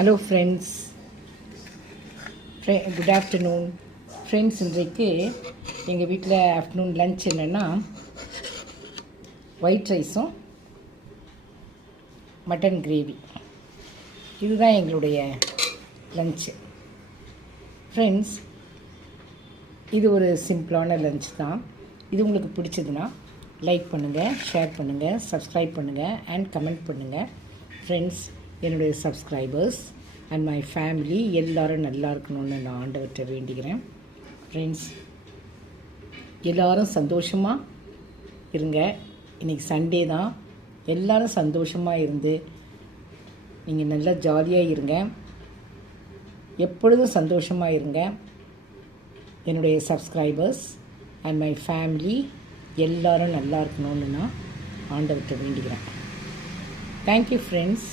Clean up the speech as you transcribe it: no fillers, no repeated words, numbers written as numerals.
Hello friends, good afternoon friends. இன்றைக்கு எங்கள் வீட்டில் ஆஃப்டர்நூன் லன்ச் என்னென்னா ஒயிட் ரைஸும் மட்டன் கிரேவி. இதுதான் எங்களுடைய லன்ச்சு ஃப்ரெண்ட்ஸ். இது ஒரு சிம்பிளான லன்ச் தான். இது உங்களுக்கு பிடிச்சதுன்னா லைக் பண்ணுங்கள், ஷேர் பண்ணுங்கள், சப்ஸ்கிரைப் பண்ணுங்கள் அண்ட் கமெண்ட் பண்ணுங்கள். ஃப்ரெண்ட்ஸ், என்னுடைய சப்ஸ்கிரைபர்ஸ் அண்ட் மை ஃபேமிலி எல்லோரும் நல்லா இருக்கணும்னு நான் ஆண்டவர்கிட்ட வேண்டிக்கிறேன். ஃப்ரெண்ட்ஸ், எல்லோரும் சந்தோஷமாக இருங்க. இன்றைக்கி சண்டே தான். எல்லோரும் சந்தோஷமாக இருந்து நீங்கள் நல்லா ஜாலியாக இருங்க. எப்பொழுதும் சந்தோஷமாக இருங்க. என்னுடைய சப்ஸ்கிரைபர்ஸ் அண்ட் மை ஃபேமிலி எல்லோரும் நல்லா இருக்கணும்னு நான் ஆண்டவர்கிட்ட வேண்டிக்கிறேன். Thank you friends.